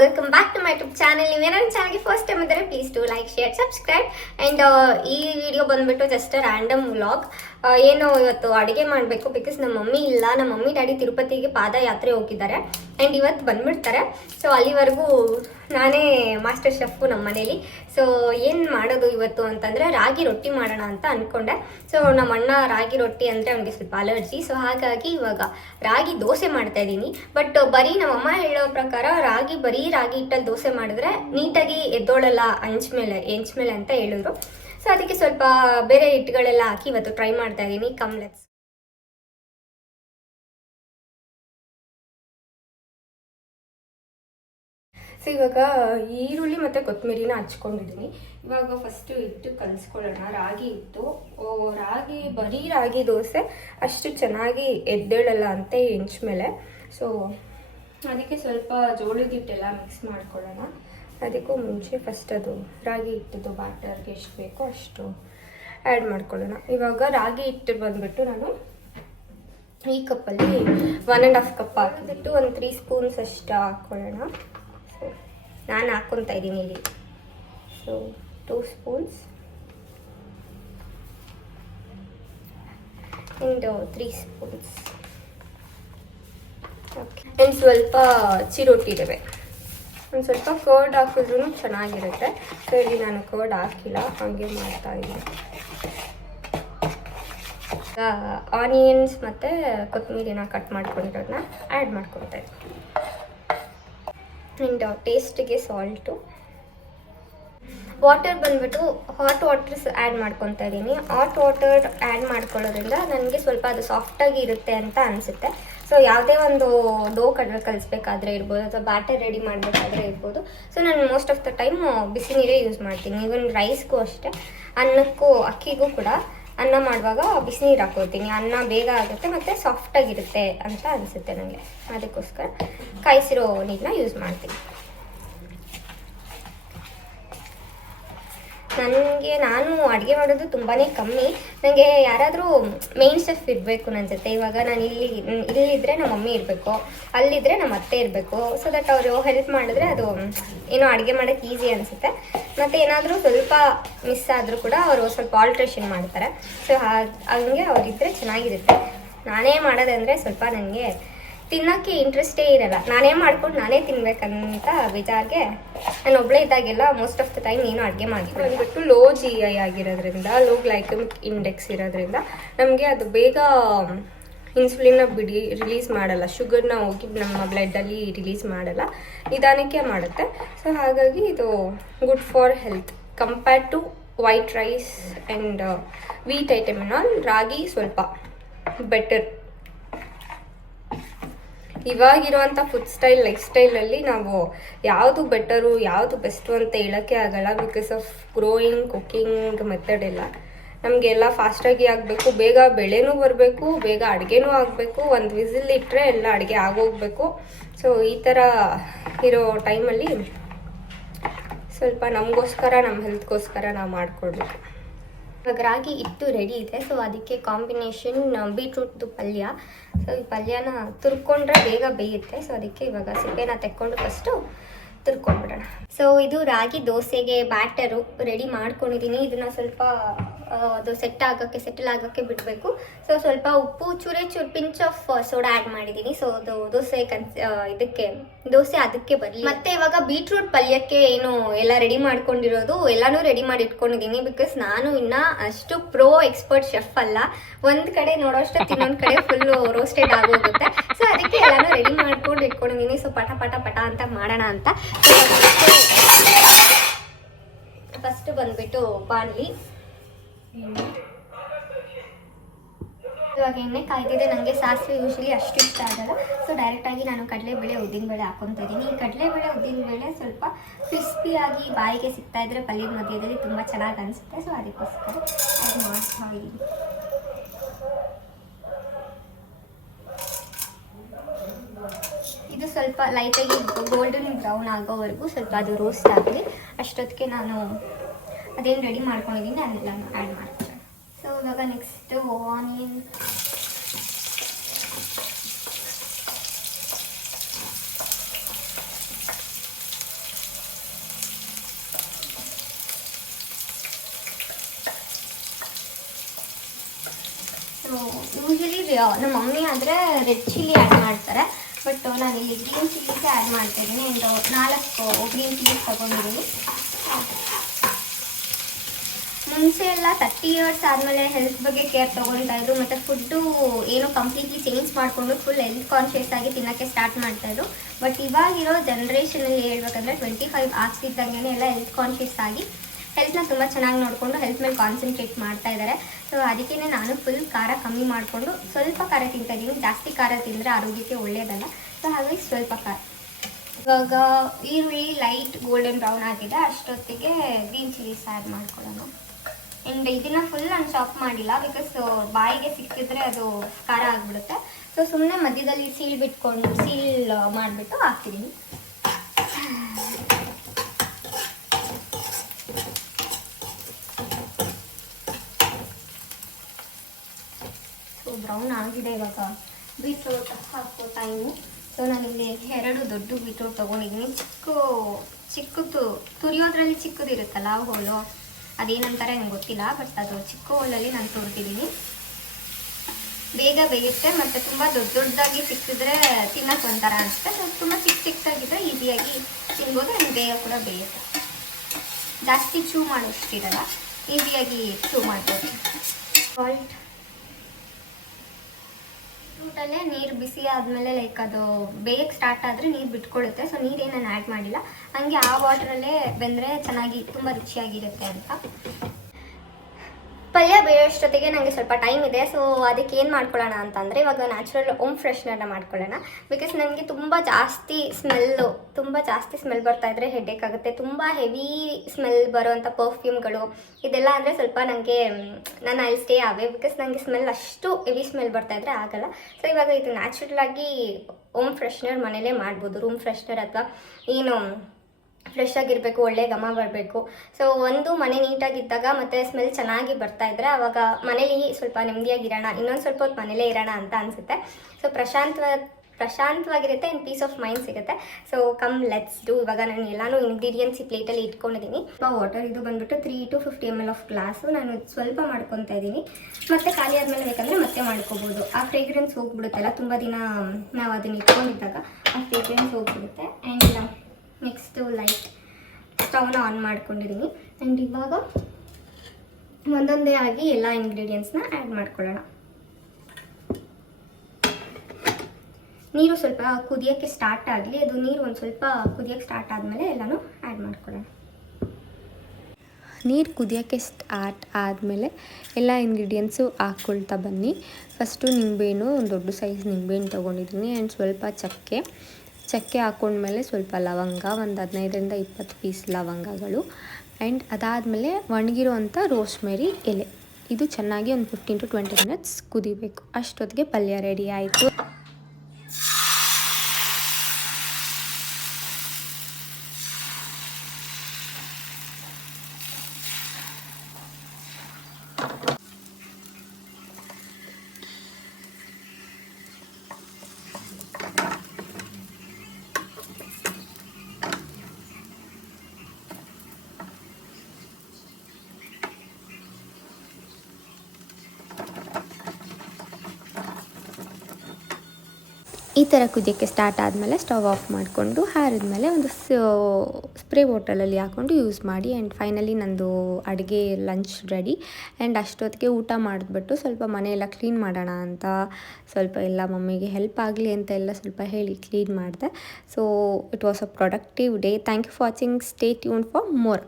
Welcome back to my YouTube channel. ನೀವೇನಾದ್ರು ಚಾನಲ್ಗೆ first time ಇದ್ದರೆ please to like share subscribe. And ಈ video ಬಂದ್ಬಿಟ್ಟು ಜಸ್ಟ್ ರ್ಯಾಂಡಮ್ ವ್ಲಾಗ್. ಏನು ಇವತ್ತು ಅಡುಗೆ ಮಾಡಬೇಕು, ಬಿಕಾಸ್ ನಮ್ಮ ಮಮ್ಮಿ ಇಲ್ಲ. ನಮ್ಮ ಮಮ್ಮಿ ಡ್ಯಾಡಿ ತಿರುಪತಿಗೆ ಪಾದಯಾತ್ರೆ ಹೋಗಿದ್ದಾರೆ ಆ್ಯಂಡ್ ಇವತ್ತು ಬಂದ್ಬಿಡ್ತಾರೆ. ಸೊ ಅಲ್ಲಿವರೆಗೂ ನಾನೇ ಮಾಸ್ಟರ್ ಶೆಫು ನಮ್ಮ ಮನೇಲಿ. ಸೊ ಏನು ಮಾಡೋದು ಇವತ್ತು ಅಂತಂದರೆ ರಾಗಿ ರೊಟ್ಟಿ ಮಾಡೋಣ ಅಂತ ಅಂದ್ಕೊಂಡೆ. ಸೊ ನಮ್ಮ ಅಣ್ಣ ರಾಗಿ ರೊಟ್ಟಿ ಅಂದರೆ ಅವನಿಗೆ ಸ್ವಲ್ಪ ಅಲರ್ಜಿ. ಸೊ ಹಾಗಾಗಿ ಇವಾಗ ರಾಗಿ ದೋಸೆ ಮಾಡ್ತಾ ಇದ್ದೀನಿ. ಬಟ್ ಬರೀ ನಮ್ಮಮ್ಮ ಹೇಳೋ ಪ್ರಕಾರ ಬರೀ ರಾಗಿ ಹಿಟ್ಟಲ್ಲಿ ದೋಸೆ ಮಾಡಿದ್ರೆ ನೀಟಾಗಿ ಎದ್ದೋಳಲ್ಲ ಹೆಂಚ್ ಮೇಲೆ ಅಂತ ಹೇಳಿದ್ರು. ಸೊ ಅದಕ್ಕೆ ಸ್ವಲ್ಪ ಬೇರೆ ಹಿಟ್ಟುಗಳೆಲ್ಲ ಹಾಕಿ ಇವತ್ತು ಟ್ರೈ ಮಾಡ್ತಾ ಇದ್ದೀನಿ. ಕಮ್ಲೆಟ್ಸ್ ಸೊ ಇವಾಗ ಈರುಳ್ಳಿ ಮತ್ತು ಕೊತ್ತಂಬರಿನ ಹಚ್ಕೊಂಡಿದ್ದೀನಿ. ಇವಾಗ ಫಸ್ಟು ಹಿಟ್ಟು ಕಲಿಸ್ಕೊಳ್ಳೋಣ. ರಾಗಿ ಹಿಟ್ಟು, ಬರೀ ರಾಗಿ ದೋಸೆ ಅಷ್ಟು ಚೆನ್ನಾಗಿ ಎದ್ದೇಳಲ್ಲ ಅಂತೆ ಹೆಂಚ್ ಮೇಲೆ. ಸೊ ಅದಕ್ಕೆ ಸ್ವಲ್ಪ ಜೋಳದ ಹಿಟ್ಟೆಲ್ಲ ಮಿಕ್ಸ್ ಮಾಡ್ಕೊಳ್ಳೋಣ. ಅದಕ್ಕೂ ಮುಂಚೆ ಫಸ್ಟ್ ಅದು ರಾಗಿ ಹಿಟ್ಟದ್ದು ಬ್ಯಾಟರ್ಗೆ ಎಷ್ಟು ಬೇಕೋ ಅಷ್ಟು ಆ್ಯಡ್ ಮಾಡ್ಕೊಳ್ಳೋಣ. ಇವಾಗ ರಾಗಿ ಹಿಟ್ಟು ಬಂದುಬಿಟ್ಟು ನಾನು ಈ ಕಪ್ಪಲ್ಲಿ 1.5 ಕಪ್ ಹಾಕಿಬಿಟ್ಟು ಒಂದು 3 ಸ್ಪೂನ್ಸ್ ಅಷ್ಟು ಹಾಕ್ಕೊಳ್ಳೋಣ. ಸೊ ನಾನು ಹಾಕ್ಕೊತಾ ಇದ್ದೀನಿ ಇಲ್ಲಿ. So 2 spoons and 3 spoons. Okay. And ಸ್ವಲ್ಪ ಚಿರೋಟಿ ರವೆ, ಒಂದು ಸ್ವಲ್ಪ ಕರ್ಡ್ ಹಾಕಿದ್ರೂ ಚೆನ್ನಾಗಿರುತ್ತೆ. ಸೊ ಇಲ್ಲಿ ನಾನು ಕರ್ಡ್ ಹಾಕಿಲ್ಲ, ಹಾಗೆ ಮಾಡ್ತಾ ಇದ್ದೀನಿ. ಆನಿಯನ್ಸ್ ಮತ್ತು ಕೊತ್ತಂಬರಿನ ಕಟ್ ಮಾಡ್ಕೊಂಡಿರೋದನ್ನ ಆ್ಯಡ್ ಮಾಡ್ಕೊತಾ ಇದ್ದೀನಿ. ಆ್ಯಂಡ್ ಟೇಸ್ಟಿಗೆ ಸಾಲ್ಟು, ವಾಟರ್ ಬಂದ್ಬಿಟ್ಟು ಹಾಟ್ ವಾಟರ್ಸ್ ಆ್ಯಡ್ ಮಾಡ್ಕೊತಾ ಇದ್ದೀನಿ. ಹಾಟ್ ವಾಟರ್ ಆ್ಯಡ್ ಮಾಡ್ಕೊಳ್ಳೋದ್ರಿಂದ ನನಗೆ ಸ್ವಲ್ಪ ಅದು ಸಾಫ್ಟಾಗಿ ಇರುತ್ತೆ ಅಂತ ಅನಿಸುತ್ತೆ. ಸೊ ಯಾವುದೇ ಒಂದು ಡೋ ಕಲಿಸ್ಬೇಕಾದ್ರೆ ಇರ್ಬೋದು ಅಥವಾ ಬ್ಯಾಟರ್ ರೆಡಿ ಮಾಡಬೇಕಾದ್ರೆ ಇರ್ಬೋದು. ಸೊ ನಾನು ಮೋಸ್ಟ್ ಆಫ್ ದ ಟೈಮ್ ಬಿಸಿ ನೀರೇ ಯೂಸ್ ಮಾಡ್ತೀನಿ. ಈವನ್ ರೈಸ್ಗೂ ಅಷ್ಟೇ, ಅನ್ನಕ್ಕೂ ಅಕ್ಕಿಗೂ ಕೂಡ ಅನ್ನ ಮಾಡುವಾಗ ಬಿಸಿ ನೀರು ಹಾಕೋತೀನಿ. ಅನ್ನ ಬೇಗ ಆಗುತ್ತೆ ಮತ್ತು ಸಾಫ್ಟಾಗಿರುತ್ತೆ ಅಂತ ಅನಿಸುತ್ತೆ ನನಗೆ. ಅದಕ್ಕೋಸ್ಕರ ಕಾಯಿಸಿರೋ ನೀರನ್ನ ಯೂಸ್ ಮಾಡ್ತೀನಿ. ನಾನು ಅಡುಗೆ ಮಾಡೋದು ತುಂಬಾ ಕಮ್ಮಿ. ನನಗೆ ಯಾರಾದರೂ ಮೇನ್ ಶೆಫ್ ಇರಬೇಕು ನನ್ನ ಜೊತೆ. ಇವಾಗ ನಾನು ಇಲ್ಲಿದ್ದರೆ ನಮ್ಮ ಮಮ್ಮಿ ಇರಬೇಕು, ಅಲ್ಲಿದ್ದರೆ ನಮ್ಮ ಅತ್ತೆ ಇರಬೇಕು. ಸೊ ದಟ್ ಅವರು ಹೆಲ್ಪ್ ಮಾಡಿದ್ರೆ ಅದು ಏನೋ ಅಡುಗೆ ಮಾಡೋಕ್ಕೆ ಈಸಿ ಅನಿಸುತ್ತೆ. ಮತ್ತು ಏನಾದರೂ ಸ್ವಲ್ಪ ಮಿಸ್ ಆದರೂ ಕೂಡ ಅವರು ಸ್ವಲ್ಪ ಆಲ್ಟ್ರೇಷನ್ ಮಾಡ್ತಾರೆ. ಸೊ ಹಂಗೆ ಅವರಿದ್ದರೆ ಚೆನ್ನಾಗಿರುತ್ತೆ. ನಾನೇ ಮಾಡೋದಂದರೆ ಸ್ವಲ್ಪ ನನಗೆ ತಿನ್ನೋಕ್ಕೆ ಇಂಟ್ರೆಸ್ಟೇ ಇರಲ್ಲ. ನಾನೇ ಮಾಡ್ಕೊಂಡು ನಾನೇ ತಿನ್ಬೇಕಂತ ಬೇಜಾರಿಗೆ ನಾನು ಒಬ್ಬಳೇ ಇದ್ದಾಗೆಲ್ಲ ಮೋಸ್ಟ್ ಆಫ್ ದ ಟೈಮ್ ಏನು ಅಡುಗೆ ಮಾಡ್ತೀನಿ. ಬಂದ್ಬಿಟ್ಟು ಲೋ GI ಆಗಿರೋದ್ರಿಂದ, ಲೋ ಗ್ಲೈಕಮಿಕ್ ಇಂಡೆಕ್ಸ್ ಇರೋದ್ರಿಂದ ನಮಗೆ ಅದು ಬೇಗ ಇನ್ಸುಲಿನ್ನ ರಿಲೀಸ್ ಮಾಡಲ್ಲ. ಶುಗರ್ನ ಹೋಗಿ ನಮ್ಮ ಬ್ಲಡ್ಡಲ್ಲಿ ರಿಲೀಸ್ ಮಾಡಲ್ಲ, ನಿಧಾನಕ್ಕೆ ಮಾಡುತ್ತೆ. ಸೊ ಹಾಗಾಗಿ ಇದು good for health compared to white rice and wheat item all. ರಾಗಿ ಸ್ವಲ್ಪ ಬೆಟರ್. ಇವಾಗಿರುವಂಥ ಫುಡ್ ಸ್ಟೈಲ್, ಲೈಫ್ ಸ್ಟೈಲಲ್ಲಿ ನಾವು ಯಾವುದು ಬೆಟರು ಯಾವುದು ಬೆಸ್ಟು ಅಂತ ಹೇಳೋಕ್ಕೆ ಆಗಲ್ಲ. Because of growing cooking method ಎಲ್ಲ ನಮಗೆಲ್ಲ ಫಾಸ್ಟಾಗಿ ಆಗಬೇಕು, ಬೇಗ ಬೆಳೆನೂ ಬರಬೇಕು, ಬೇಗ ಅಡುಗೆನೂ ಆಗಬೇಕು. ಒಂದು ವಿಸಿಲ್ ಇಟ್ಟರೆ ಎಲ್ಲ ಅಡುಗೆ ಆಗೋಗಬೇಕು. ಸೊ ಈ ಥರ ಇರೋ ಟೈಮಲ್ಲಿ ಸ್ವಲ್ಪ ನಮಗೋಸ್ಕರ, ನಮ್ಮ ಹೆಲ್ತ್ಗೋಸ್ಕರ ನಾವು ಮಾಡಿಕೊಡ್ಬೇಕು. ಇವಾಗ ರಾಗಿ ಹಿಟ್ಟು ರೆಡಿ ಇದೆ. ಸೊ ಅದಕ್ಕೆ ಕಾಂಬಿನೇಷನ್ ಬೀಟ್ರೂಟ್ದು ಪಲ್ಯ. ಸೊ ಈ ಪಲ್ಯನ ತುರ್ಕೊಂಡ್ರೆ ಬೇಗ ಬೇಯುತ್ತೆ. ಸೊ ಅದಕ್ಕೆ ಇವಾಗ ಸಿಪ್ಪೆನ ತೆಕ್ಕೊಂಡು ಫಸ್ಟು ತುರ್ಕೊಂಡ್ಬಿಡೋಣ. ಸೊ ಇದು ರಾಗಿ ದೋಸೆಗೆ ಬ್ಯಾಟರು ರೆಡಿ ಮಾಡ್ಕೊಂಡಿದ್ದೀನಿ. ಇದನ್ನು ಸ್ವಲ್ಪ ಅದು ಸೆಟಲ್ ಆಗೋಕ್ಕೆ ಬಿಡಬೇಕು. ಸೊ ಸ್ವಲ್ಪ ಉಪ್ಪು, ಚೂರು ಪಿಂಚ್ ಆಫ್ ಸೋಡಾ ಆ್ಯಡ್ ಮಾಡಿದ್ದೀನಿ. ಸೊ ಅದು ದೋಸೆ ಅದಕ್ಕೆ ಬರಲಿ. ಮತ್ತೆ ಇವಾಗ ಬೀಟ್ರೂಟ್ ಪಲ್ಯಕ್ಕೆ ಏನು ಎಲ್ಲ ರೆಡಿ ಮಾಡ್ಕೊಂಡಿರೋದು ಎಲ್ಲನೂ ರೆಡಿ ಮಾಡಿ ಇಟ್ಕೊಂಡಿದ್ದೀನಿ. ಬಿಕಾಸ್ ನಾನು ಇನ್ನೂ ಅಷ್ಟು ಪ್ರೋ ಎಕ್ಸ್ಪರ್ಟ್ ಶೆಫ್ ಅಲ್ಲ. ಒಂದು ಕಡೆ ನೋಡೋಷ್ಟು ಇನ್ನೊಂದು ಕಡೆ ಫುಲ್ಲು ರೋಸ್ಟೆಡ್ ಆಗೋಗುತ್ತೆ. ಸೊ ಅದಕ್ಕೆ ಎಲ್ಲನೂ ರೆಡಿ ಮಾಡ್ಕೊಂಡು ಇಟ್ಕೊಂಡಿದ್ದೀನಿ. ಸೊ ಪಟ ಅಂತ ಮಾಡೋಣ ಅಂತ. ಫಸ್ಟ್ ಬಂದ್ಬಿಟ್ಟು ಬಾಣಲಿ, ಇವಾಗ ಎಣ್ಣೆ ಕಾಯ್ದಿದೆ. ನನಗೆ ಸಾಸಿವೆ ಯೂಶಲಿ ಅಷ್ಟು ಇಷ್ಟ ಆಗಲ್ಲ. ಸೊ ಡೈರೆಕ್ಟಾಗಿ ನಾನು ಕಡಲೆಬೇಳೆ ಉದ್ದಿನಬೇಳೆ ಹಾಕ್ಕೊತಾ ಇದ್ದೀನಿ. ಈ ಕಡಲೆಬೇಳೆ ಉದ್ದಿನಬೇಳೆ ಸ್ವಲ್ಪ ಕ್ರಿಸ್ಪಿಯಾಗಿ ಬಾಯಿಗೆ ಸಿಗ್ತಾ ಇದ್ರೆ ಪಲ್ಯದ ಮಧ್ಯದಲ್ಲಿ ತುಂಬ ಚೆನ್ನಾಗಿ ಅನಿಸುತ್ತೆ. ಸೊ ಅದಕ್ಕೋಸ್ಕರ ಅದು ಮಾಡ್ತಾ ಇದ್ದೀನಿ. ಇದು ಸ್ವಲ್ಪ ಲೈಟಾಗಿ ಗೋಲ್ಡನ್ ಬ್ರೌನ್ ಆಗೋವರೆಗೂ ಸ್ವಲ್ಪ ಅದು ರೋಸ್ಟ್ ಆಗಲಿ. ಅಷ್ಟೊತ್ತಿಗೆ ನಾನು ಅದೇನು ರೆಡಿ ಮಾಡ್ಕೊಂಡಿದ್ದೀನಿ ಅದೆಲ್ಲ ಆ್ಯಡ್ ಮಾಡ್ತೀನಿ. ಸೊ ಇವಾಗ ನೆಕ್ಸ್ಟು ಆನಿಯನ್, ನಮ್ಮ ಮಮ್ಮಿ ಆದರೆ ರೆಡ್ ಚಿಲ್ಲಿ ಆ್ಯಡ್ ಮಾಡ್ತಾರೆ, ಬಟ್ ನಾನು ಇಲ್ಲಿ ಗ್ರೀನ್ ಚಿಲ್ಲಿಗೆ ಆ್ಯಡ್ ಮಾಡ್ತಾಯಿದ್ದೀನಿ. ಒಂದು 4 ಗ್ರೀನ್ ಚಿಲ್ಲೀಸ್ ತೊಗೊಂಡಿದ್ದೀನಿ. ಮುಂಚೆ ಎಲ್ಲ 30 ಇಯರ್ಸ್ ಆದಮೇಲೆ ಹೆಲ್ತ್ ಬಗ್ಗೆ ಕೇರ್ ತೊಗೊಳ್ತಾ ಇದ್ರು, ಮತ್ತು ಫುಡ್ಡು ಏನೋ ಕಂಪ್ಲೀಟ್ಲಿ ಚೇಂಜ್ ಮಾಡಿಕೊಂಡು ಫುಲ್ ಹೆಲ್ತ್ ಕಾನ್ಷಿಯಸ್ ಆಗಿ ತಿನ್ನೋಕ್ಕೆ ಸ್ಟಾರ್ಟ್ ಮಾಡ್ತಾಯಿದ್ರು. ಬಟ್ ಇವಾಗಿರೋ ಜನ್ರೇಷನಲ್ಲಿ ಹೇಳ್ಬೇಕಂದ್ರೆ 25 ಆಗ್ತಿದ್ದಂಗೆ ಎಲ್ಲ ಹೆಲ್ತ್ ಕಾನ್ಷಿಯಸ್ ಆಗಿ ಹೆಲ್ತ್ನ ತುಂಬ ಚೆನ್ನಾಗಿ ನೋಡಿಕೊಂಡು ಹೆಲ್ತ್ ಮೇಲೆ ಕಾನ್ಸಂಟ್ರೇಟ್ ಮಾಡ್ತಾ ಇದ್ದಾರೆ. ಸೊ ಅದಕ್ಕೇ ನಾನು ಫುಲ್ ಖಾರ ಕಮ್ಮಿ ಮಾಡಿಕೊಂಡು ಸ್ವಲ್ಪ ಖಾರ ತಿಂತಾಯಿದ್ದೀನಿ. ಜಾಸ್ತಿ ಖಾರ ತಿಂದರೆ ಆರೋಗ್ಯಕ್ಕೆ ಒಳ್ಳೆಯದಲ್ಲ. ಸೊ ಹಾಗಾಗಿ ಸ್ವಲ್ಪ ಖಾರ. ಇವಾಗ ಈರುಳ್ಳಿ ಲೈಟ್ ಗೋಲ್ಡನ್ ಬ್ರೌನ್ ಆಗಿದೆ, ಅಷ್ಟೊತ್ತಿಗೆ ಗ್ರೀನ್ ಚಿಲ್ಲೀಸ್ ಆ್ಯಡ್ ಮಾಡ್ಕೊಳ್ಳೋಣ. ಆ್ಯಂಡ್ ಇದನ್ನು ಫುಲ್ ನಾನು ಚಾಪ್ ಮಾಡಿಲ್ಲ, ಬಿಕಾಸ್ ಬಾಯಿಗೆ ಸಿಕ್ಕಿದ್ರೆ ಅದು ಖಾರ ಆಗಿಬಿಡುತ್ತೆ. ಸೊ ಸುಮ್ಮನೆ ಮಧ್ಯದಲ್ಲಿ ಸೀಲ್ ಮಾಡಿಬಿಟ್ಟು ಹಾಕ್ತಿದ್ದೀನಿ. ಸೊ ಬ್ರೌನ್ ಆಗಿದೆ. ಇವಾಗ ಬೀಟ್ರೋಟ್ ಹಾಕೋ ಟೈಮು. ಸೊ ನಾನಿಲ್ಲಿ 2 ದೊಡ್ಡ ಬೀಟ್ರೋಟ್ ತೊಗೊಂಡಿದ್ದೀನಿ. ಚಿಕ್ಕದು ತುರಿಯೋದ್ರಲ್ಲಿ ಚಿಕ್ಕದಿರುತ್ತಲ್ಲ ಹೋಲು, ಅದೇನಂತಾರೆ ನನಗೆ ಗೊತ್ತಿಲ್ಲ, ಬಟ್ ಅದು ಚಿಕ್ಕ ಹೋಲಲ್ಲಿ ನಾನು ತುರ್ತಿದ್ದೀನಿ. ಬೇಗ ಬೇಯುತ್ತೆ, ಮತ್ತು ತುಂಬ ದೊಡ್ಡದಾಗಿ ಸಿಕ್ಕಿದ್ರೆ ತಿನ್ನೋಕೆ ಒಂಥರ ಅನಿಸುತ್ತೆ. ಸೊ ತುಂಬ ಚಿಕ್ಕದಾಗಿದ್ದರೆ ಈಸಿಯಾಗಿ ತಿನ್ಬೋದು, ಆ್ಯಂಡ್ ಬೇಗ ಕೂಡ ಬೇಯುತ್ತೆ. ಜಾಸ್ತಿ ಚೂ ಮಾಡೋಷ್ಟಿರಲ್ಲ, ಈಸಿಯಾಗಿ ಚೂ ಮಾಡ್ಬೋದು. ಸಾಲ್ಟ್ ಫ್ರೂಟಲ್ಲೇ ನೀರು ಬಿಸಿ ಆದಮೇಲೆ ಲೈಕ್ ಅದು ಬೇಯಕ್ಕೆ ಸ್ಟಾರ್ಟ್ ಆದರೆ ನೀರು ಬಿಟ್ಕೊಳ್ಳುತ್ತೆ. ಸೊ ನೀರೇನು ನಾನು ಆ್ಯಡ್ ಮಾಡಿಲ್ಲ, ಹಂಗೆ ಆ ವಾಟರಲ್ಲೇ ಬೆಂದರೆ ಚೆನ್ನಾಗಿ ತುಂಬ ರುಚಿಯಾಗಿರುತ್ತೆ ಅಂತ. ಪಲ್ಯ ಬೇಯೋಷ್ಟೊತ್ತಿಗೆ ನನಗೆ ಸ್ವಲ್ಪ ಟೈಮ್ ಇದೆ. ಸೊ ಅದಕ್ಕೆ ಏನು ಮಾಡ್ಕೊಳ್ಳೋಣ ಅಂತಂದರೆ ಇವಾಗ ನ್ಯಾಚುರಲ್ ಹೋಮ್ ಫ್ರೆಶ್ನರ್ನ ಮಾಡ್ಕೊಳ್ಳೋಣ. ಬಿಕಾಸ್ ನನಗೆ ತುಂಬ ಜಾಸ್ತಿ ಸ್ಮೆಲ್ ಬರ್ತಾಯಿದ್ರೆ ಹೆಡ್ಡೇಕ್ ಆಗುತ್ತೆ. ತುಂಬ ಹೆವಿ ಸ್ಮೆಲ್ ಬರೋವಂಥ ಪರ್ಫ್ಯೂಮ್ಗಳು ಇದೆಲ್ಲ ಅಂದರೆ ಸ್ವಲ್ಪ ನನಗೆ ನಾನು ಅಲ್ಲಿ ಸ್ಟೇ ಆವೆ, ಬಿಕಾಸ್ ನನಗೆ ಸ್ಮೆಲ್ ಅಷ್ಟು ಹೆವಿ ಸ್ಮೆಲ್ ಬರ್ತಾಯಿದ್ರೆ ಆಗಲ್ಲ. ಸೊ ಇವಾಗ ಇದು ನ್ಯಾಚುರಲಾಗಿ ಹೋಮ್ ಫ್ರೆಶ್ನರ್ ಮನೇಲೇ ಮಾಡ್ಬೋದು. ರೂಮ್ ಫ್ರೆಶ್ನರ್ ಅಥವಾ ಏನು ಫ್ರೆಶ್ ಆಗಿರಬೇಕು, ಒಳ್ಳೆ ಘಮ ಬರಬೇಕು. ಸೊ ಒಂದು ಮನೆ ನೀಟಾಗಿದ್ದಾಗ ಮತ್ತು ಸ್ಮೆಲ್ ಚೆನ್ನಾಗಿ ಬರ್ತಾಯಿದ್ರೆ ಆವಾಗ ಮನೇಲಿ ಸ್ವಲ್ಪ ನೆಮ್ಮದಿಯಾಗಿರೋಣ, ಇನ್ನೊಂದು ಸ್ವಲ್ಪ ಹೊತ್ತು ಮನೇಲೇ ಇರೋಣ ಅಂತ ಅನಿಸುತ್ತೆ. ಸೊ ಪ್ರಶಾಂತವಾಗಿರುತ್ತೆ, ಆ್ಯಂಡ್ ಪೀಸ್ ಆಫ್ ಮೈಂಡ್ ಸಿಗುತ್ತೆ. So come let's do. ಇವಾಗ ನಾನು ಎಲ್ಲನೂ ಇಂಗ್ರೀಡಿಯೆಂಟ್ಸ್ ಈ ಪ್ಲೇಟಲ್ಲಿ ಇಟ್ಕೊಂಡಿದ್ದೀನಿ. ವಾಟರ್ ಇದು ಬಂದುಬಿಟ್ಟು 3 to 50 ml ಆಫ್ ಗ್ಲಾಸು. ನಾನು ಸ್ವಲ್ಪ ಮಾಡ್ಕೊತಾ ಇದ್ದೀನಿ, ಮತ್ತು ಖಾಲಿ ಆದಮೇಲೆ ಬೇಕಂದರೆ ಮತ್ತೆ ಮಾಡ್ಕೋಬೋದು. ಆ ಫ್ರೇಗ್ರೆನ್ಸ್ ಹೋಗ್ಬಿಡುತ್ತಲ್ಲ, ತುಂಬ ದಿನ ನಾವು ಅದನ್ನು ಇಟ್ಕೊಂಡಿದ್ದಾಗ ಆ ಫ್ರೇಗ್ರೆನ್ಸ್ ಹೋಗ್ಬಿಡುತ್ತೆ. ಆ್ಯಂಡ್ ನೆಕ್ಸ್ಟು ಲೈಟ್ ಸ್ಟವ್ನ ಆನ್ ಮಾಡ್ಕೊಂಡಿದ್ದೀನಿ. ಆ್ಯಂಡ್ ಇವಾಗ ಒಂದೊಂದೇ ಆಗಿ ಎಲ್ಲ ಇಂಗ್ರೀಡಿಯೆಂಟ್ಸ್ನ ಆ್ಯಡ್ ಮಾಡ್ಕೊಳ್ಳೋಣ. ನೀರು ಸ್ವಲ್ಪ ಕುದಿಯೋಕ್ಕೆ ಸ್ಟಾರ್ಟ್ ಆಗಲಿ. ಅದು ನೀರು ಒಂದು ಸ್ವಲ್ಪ ಕುದಿಯೋಕ್ಕೆ ಸ್ಟಾರ್ಟ್ ಆದಮೇಲೆ ಎಲ್ಲನೂ ಆ್ಯಡ್ ಮಾಡ್ಕೊಳ್ಳೋಣ. ನೀರು ಕುದಿಯೋಕ್ಕೆ ಸ್ಟಾರ್ಟ್ ಆದಮೇಲೆ ಎಲ್ಲ ಇಂಗ್ರೀಡಿಯೆಂಟ್ಸು ಹಾಕ್ಕೊಳ್ತಾ ಬನ್ನಿ. ಫಸ್ಟು ನಿಂಬೆಹಣ್ಣು, ಒಂದು ದೊಡ್ಡ ಸೈಜ್ ನಿಂಬೆಹಣ್ಣು ತೊಗೊಂಡಿದ್ದೀನಿ. ಆ್ಯಂಡ್ ಸ್ವಲ್ಪ ಚಕ್ಕೆ ಹಾಕ್ಕೊಂಡ್ಮೇಲೆ ಸ್ವಲ್ಪ ಲವಂಗ, ಒಂದು 15 to 20 ಪೀಸ್ ಲವಂಗಗಳು. ಆ್ಯಂಡ್ ಅದಾದಮೇಲೆ ಒಣಗಿರೋವಂಥ ರೋಸ್ಮೇರಿ ಎಲೆ. ಇದು ಚೆನ್ನಾಗಿ ಒಂದು 15 to 20 minutes ಕುದಿಬೇಕು. ಅಷ್ಟೊತ್ತಿಗೆ ಪಲ್ಯ ರೆಡಿ ಆಯಿತು. ಈ ಥರ ಕುದಿಯೋಕ್ಕೆ ಸ್ಟಾರ್ಟ್ ಆದಮೇಲೆ ಸ್ಟವ್ ಆಫ್ ಮಾಡಿಕೊಂಡು ಆರಿದ್ಮೇಲೆ ಒಂದು ಸ್ಪ್ರೇ ಬಾಟಲಲ್ಲಿ ಹಾಕ್ಕೊಂಡು ಯೂಸ್ ಮಾಡಿ. ಆ್ಯಂಡ್ ಫೈನಲಿ ನಂದು ಅಡುಗೆ ಲಂಚ್ ರೆಡಿ. ಆ್ಯಂಡ್ ಅಷ್ಟೊತ್ತಿಗೆ ಊಟ ಮಾಡಿದ್ಬಿಟ್ಟು ಸ್ವಲ್ಪ ಮನೆಯೆಲ್ಲ ಕ್ಲೀನ್ ಮಾಡೋಣ ಅಂತ ಸ್ವಲ್ಪ ಎಲ್ಲ ಮಮ್ಮಿಗೆ ಹೆಲ್ಪ್ ಆಗಲಿ ಅಂತ ಎಲ್ಲ ಸ್ವಲ್ಪ ಹೇಳಿ ಕ್ಲೀನ್ ಮಾಡಿದೆ. So it was a productive day. Thank you for watching. Stay tune for more.